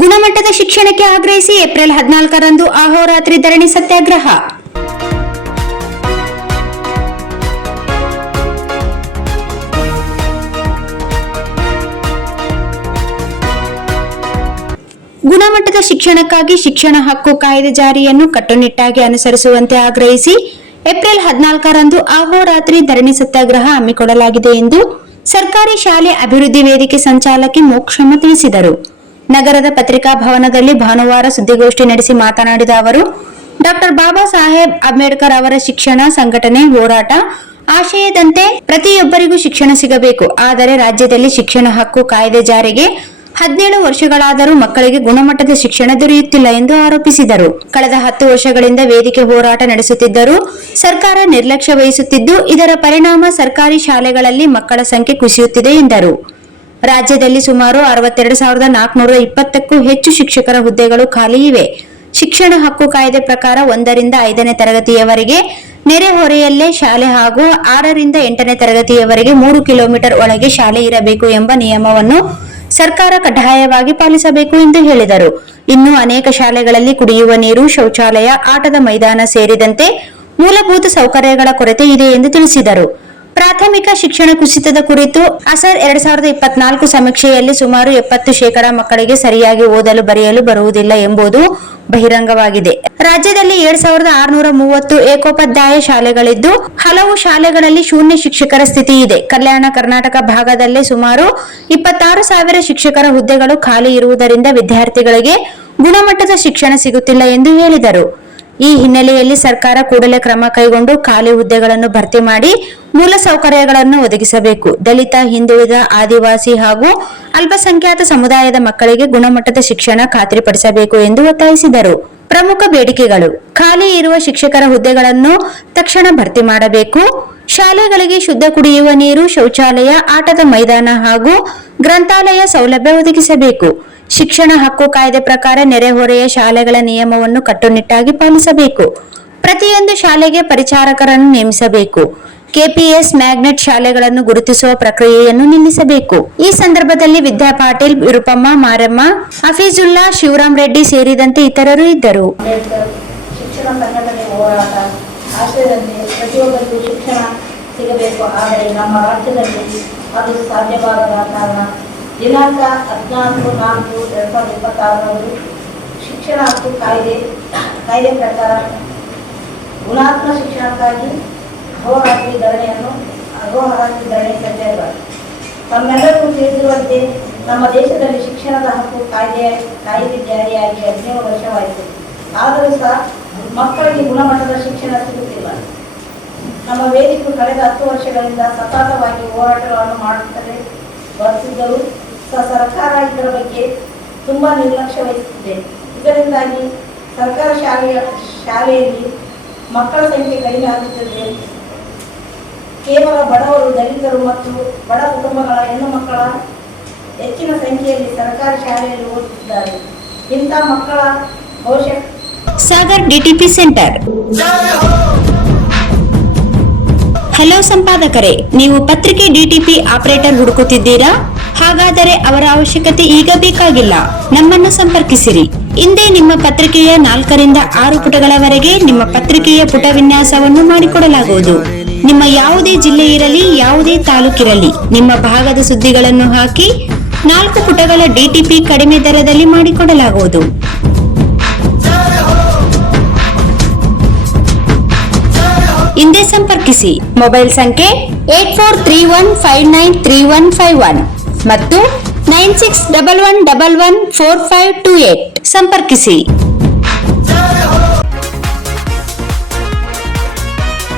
ಗುಣಮಟ್ಟದ ಶಿಕ್ಷಣಕ್ಕೆ ಆಗ್ರಹಿಸಿ ಏಪ್ರಿಲ್ 14ರಂದು ಅಹೋರಾತ್ರಿ ಧರಣಿ ಸತ್ಯಾಗ್ರಹ. ಗುಣಮಟ್ಟದ ಶಿಕ್ಷಣಕ್ಕಾಗಿ ಶಿಕ್ಷಣ ಹಕ್ಕು ಕಾಯ್ದೆ ಜಾರಿಯನ್ನು ಕಟ್ಟುನಿಟ್ಟಾಗಿ ಅನುಸರಿಸುವಂತೆ ಆಗ್ರಹಿಸಿ ಏಪ್ರಿಲ್ 14ರಂದು ಅಹೋರಾತ್ರಿ ಧರಣಿ ಸತ್ಯಾಗ್ರಹ ಹಮ್ಮಿಕೊಳ್ಳಲಾಗಿದೆ ಎಂದು ಸರ್ಕಾರಿ ಶಾಲೆ ಅಭಿವೃದ್ಧಿ ವೇದಿಕೆ ಸಂಚಾಲಕಿ ಮೋಕ್ಷಮ್ಮ ತಿಳಿಸಿದರು. ನಗರದ ಪತ್ರಿಕಾ ಭವನದಲ್ಲಿ ಭಾನುವಾರ ಸುದ್ದಿಗೋಷ್ಠಿ ನಡೆಸಿ ಮಾತನಾಡಿದ ಅವರು, ಡಾಕ್ಟರ್ ಬಾಬಾ ಸಾಹೇಬ್ ಅಂಬೇಡ್ಕರ್ ಅವರ ಶಿಕ್ಷಣ, ಸಂಘಟನೆ, ಹೋರಾಟ ಆಶಯದಂತೆ ಪ್ರತಿಯೊಬ್ಬರಿಗೂ ಶಿಕ್ಷಣ ಸಿಗಬೇಕು. ಆದರೆ ರಾಜ್ಯದಲ್ಲಿ ಶಿಕ್ಷಣ ಹಕ್ಕು ಕಾಯ್ದೆ ಜಾರಿಗೆ 17 ವರ್ಷಗಳಾದರೂ ಮಕ್ಕಳಿಗೆ ಗುಣಮಟ್ಟದ ಶಿಕ್ಷಣ ದೊರೆಯುತ್ತಿಲ್ಲ ಎಂದು ಆರೋಪಿಸಿದರು. ಕಳೆದ 10 ವರ್ಷಗಳಿಂದ ವೇದಿಕೆ ಹೋರಾಟ ನಡೆಸುತ್ತಿದ್ದರೂ ಸರ್ಕಾರ ನಿರ್ಲಕ್ಷ್ಯ ವಹಿಸುತ್ತಿದ್ದು, ಇದರ ಪರಿಣಾಮ ಸರ್ಕಾರಿ ಶಾಲೆಗಳಲ್ಲಿ ಮಕ್ಕಳ ಸಂಖ್ಯೆ ಕುಸಿಯುತ್ತಿದೆ ಎಂದರು. ರಾಜ್ಯದಲ್ಲಿ ಸುಮಾರು 62,420ಕ್ಕೂ ಹೆಚ್ಚು ಶಿಕ್ಷಕರ ಹುದ್ದೆಗಳು ಖಾಲಿ ಇವೆ. ಶಿಕ್ಷಣ ಹಕ್ಕು ಕಾಯ್ದೆ ಪ್ರಕಾರ 1ರಿಂದ 5ನೇ ತರಗತಿಯವರೆಗೆ ನೆರೆಹೊರೆಯಲ್ಲೇ ಶಾಲೆ ಹಾಗೂ 6ರಿಂದ 8ನೇ ತರಗತಿಯವರೆಗೆ 3 ಕಿಲೋಮೀಟರ್ ಒಳಗೆ ಶಾಲೆ ಇರಬೇಕು ಎಂಬ ನಿಯಮವನ್ನು ಸರ್ಕಾರ ಕಡ್ಡಾಯವಾಗಿ ಪಾಲಿಸಬೇಕು ಎಂದು ಹೇಳಿದರು. ಇನ್ನು ಅನೇಕ ಶಾಲೆಗಳಲ್ಲಿ ಕುಡಿಯುವ ನೀರು, ಶೌಚಾಲಯ, ಆಟದ ಮೈದಾನ ಸೇರಿದಂತೆ ಮೂಲಭೂತ ಸೌಕರ್ಯಗಳ ಕೊರತೆ ಇದೆ ಎಂದು ತಿಳಿಸಿದರು. ಪ್ರಾಥಮಿಕ ಶಿಕ್ಷಣ ಕುಸಿತದ ಕುರಿತು ಅಸರ್ 2024 ಸಮೀಕ್ಷೆಯಲ್ಲಿ ಸುಮಾರು 70% ಮಕ್ಕಳಿಗೆ ಸರಿಯಾಗಿ ಓದಲು ಬರೆಯಲು ಬರುವುದಿಲ್ಲ ಎಂಬುದು ಬಹಿರಂಗವಾಗಿದೆ. ರಾಜ್ಯದಲ್ಲಿ 7,630 ಏಕೋಪಾಧ್ಯಾಯ ಶಾಲೆಗಳಿದ್ದು, ಹಲವು ಶಾಲೆಗಳಲ್ಲಿ ಶೂನ್ಯ ಶಿಕ್ಷಕರ ಸ್ಥಿತಿ ಇದೆ. ಕಲ್ಯಾಣ ಕರ್ನಾಟಕ ಭಾಗದಲ್ಲೇ ಸುಮಾರು 26,000 ಶಿಕ್ಷಕರ ಹುದ್ದೆಗಳು ಖಾಲಿ ಇರುವುದರಿಂದ ವಿದ್ಯಾರ್ಥಿಗಳಿಗೆ ಗುಣಮಟ್ಟದ ಶಿಕ್ಷಣ ಸಿಗುತ್ತಿಲ್ಲ ಎಂದು ಹೇಳಿದರು. ಈ ಹಿನ್ನೆಲೆಯಲ್ಲಿ ಸರ್ಕಾರ ಕೂಡಲೇ ಕ್ರಮ ಕೈಗೊಂಡು ಖಾಲಿ ಹುದ್ದೆಗಳನ್ನು ಭರ್ತಿ ಮಾಡಿ ಮೂಲ ಸೌಕರ್ಯಗಳನ್ನು ಒದಗಿಸಬೇಕು. ದಲಿತ, ಹಿಂದುಳಿದ, ಆದಿವಾಸಿ ಹಾಗೂ ಅಲ್ಪಸಂಖ್ಯಾತ ಸಮುದಾಯದ ಮಕ್ಕಳಿಗೆ ಗುಣಮಟ್ಟದ ಶಿಕ್ಷಣ ಖಾತ್ರಿಪಡಿಸಬೇಕು ಎಂದು ಒತ್ತಾಯಿಸಿದರು. ಪ್ರಮುಖ ಬೇಡಿಕೆಗಳು: ಖಾಲಿ ಇರುವ ಶಿಕ್ಷಕರ ಹುದ್ದೆಗಳನ್ನು ತಕ್ಷಣ ಭರ್ತಿ ಮಾಡಬೇಕು. ಶಾಲೆಗಳಿಗೆ ಶುದ್ಧ ಕುಡಿಯುವ ನೀರು, ಶೌಚಾಲಯ, ಆಟದ ಮೈದಾನ ಹಾಗೂ ಗ್ರಂಥಾಲಯ ಸೌಲಭ್ಯ ಒದಗಿಸಬೇಕು. ಶಿಕ್ಷಣ ಹಕ್ಕು ಕಾಯ್ದೆ ಪ್ರಕಾರ ನೆರೆಹೊರೆಯ ಶಾಲೆಗಳ ನಿಯಮವನ್ನು ಕಟ್ಟುನಿಟ್ಟಾಗಿ ಪಾಲಿಸಬೇಕು. ಪ್ರತಿಯೊಂದು ಶಾಲೆಗೆ ಪರಿಚಾರಕರನ್ನು ನೇಮಿಸಬೇಕು. ಕೆಪಿಎಸ್ ಮ್ಯಾಗ್ನೆಟ್ ಶಾಲೆಗಳನ್ನು ಗುರುತಿಸುವ ಪ್ರಕ್ರಿಯೆಯನ್ನು ನಿಲ್ಲಿಸಬೇಕು. ಈ ಸಂದರ್ಭದಲ್ಲಿ ವಿದ್ಯಾ ಪಾಟೀಲ್, ವಿರುಪಮ್ಮ, ಮಾರಮ್ಮ, ಹಫೀಜುಲ್ಲಾ, ಶಿವರಾಮ್ ರೆಡ್ಡಿ ಸೇರಿದಂತೆ ಇತರರು ಇದ್ದರು. ಶಿಕ್ಷಣ ಸಂಘಟನೆ ಹೋರಾಟ ಆಶಯದಂತೆ ಪ್ರತಿಯೊಬ್ಬರಿಗೂ ಶಿಕ್ಷಣ ಸಿಗಬೇಕು. ಆದರೆ ನಮ್ಮ ರಾಜ್ಯದಲ್ಲಿ ಅದು ಸಾಧ್ಯವಾಗದ ಕಾರಣ ದಿನಾಂಕ 14/4/2026 ಶಿಕ್ಷಣ ಹಕ್ಕು ಕಾಯ್ದೆ ಪ್ರಕಾರ ಗುಣಾತ್ಮಕ ಶಿಕ್ಷಣಕ್ಕಾಗಿ ಅಹೋರಾತ್ರಿ ಧರಣಿ ಸತ್ಯಾಗ್ರಹ. ತಮ್ಮೆಲ್ಲರಿಗೂ ತಿಳಿದಿರುವಂತೆ ನಮ್ಮ ದೇಶದಲ್ಲಿ ಶಿಕ್ಷಣದ ಹಕ್ಕು ಕಾಯ್ದೆ ಜಾರಿಯಾಗಿ 17 ವರ್ಷವಾಯಿತು. ಆದರೂ ಸಹ ಮಕ್ಕಳಿಗೆ ಗುಣಮಟ್ಟದ ಶಿಕ್ಷಣ ಸಿಗುತ್ತಿಲ್ಲ. ನಮ್ಮ ವೇದಿಕೆಯು ಕಳೆದ 10 ವರ್ಷಗಳಿಂದ ಸತತವಾಗಿ ಹೋರಾಟಗಳನ್ನು ಮಾಡುತ್ತಲೇ ಬರುತ್ತಿದ್ದರೂ ಸರ್ಕಾರ ಇದರ ಬಗ್ಗೆ ತುಂಬಾ ನಿರ್ಲಕ್ಷ್ಯ ವಹಿಸುತ್ತಿದೆ. ಇದರಿಂದಾಗಿ ಸರ್ಕಾರ ಶಾಲೆಯಲ್ಲಿ ಮಕ್ಕಳ ಸಂಖ್ಯೆ ಕಡಿಮೆ ಆಗುತ್ತದೆ. ಕೇವಲ ಬಡವರು, ದಲಿತರು ಮತ್ತು ಬಡ ಕುಟುಂಬಗಳ ಹೆಣ್ಣು ಮಕ್ಕಳ ಹೆಚ್ಚಿನ ಸಂಖ್ಯೆಯಲ್ಲಿ ಸರ್ಕಾರಿ ಶಾಲೆಯಲ್ಲಿ ಓದುತ್ತಿದ್ದಾರೆ. ಇಂಥ ಮಕ್ಕಳ ಭವಿಷ್ಯ. Sagar DTP centre. ಹಲೋ ಸಂಪಾದಕರೇ, ನೀವು ಪತ್ರಿಕೆ ಡಿಟಿಪಿ ಆಪರೇಟರ್ ಹುಡುಕುತ್ತಿದ್ದೀರಾ? ಹಾಗಾದರೆ ಅವರ ಅವಶ್ಯಕತೆ ಈಗ ಬೇಕಾಗಿಲ್ಲ. ನಮ್ಮನ್ನು ಸಂಪರ್ಕಿಸಿರಿ. ಇಂದೇ ನಿಮ್ಮ ಪತ್ರಿಕೆಯ 4ರಿಂದ 6 ಪುಟಗಳವರೆಗೆ ನಿಮ್ಮ ಪತ್ರಿಕೆಯ ಪುಟ ವಿನ್ಯಾಸವನ್ನು ಮಾಡಿಕೊಡಲಾಗುವುದು. ನಿಮ್ಮ ಯಾವುದೇ ಜಿಲ್ಲೆ ಇರಲಿ, ಯಾವುದೇ ತಾಲೂಕಿರಲಿ, ನಿಮ್ಮ ಭಾಗದ ಸುದ್ದಿಗಳನ್ನು ಹಾಕಿ 4 ಪುಟಗಳ ಡಿಟಿಪಿ ಕಡಿಮೆ ದರದಲ್ಲಿ ಮಾಡಿಕೊಡಲಾಗುವುದು. ಇಂದೇ ಸಂಪರ್ಕಿಸಿ. ಮೊಬೈಲ್ ಸಂಖ್ಯೆ 8431593151 ಮತ್ತು 9611114528 ಸಂಪರ್ಕಿಸಿ.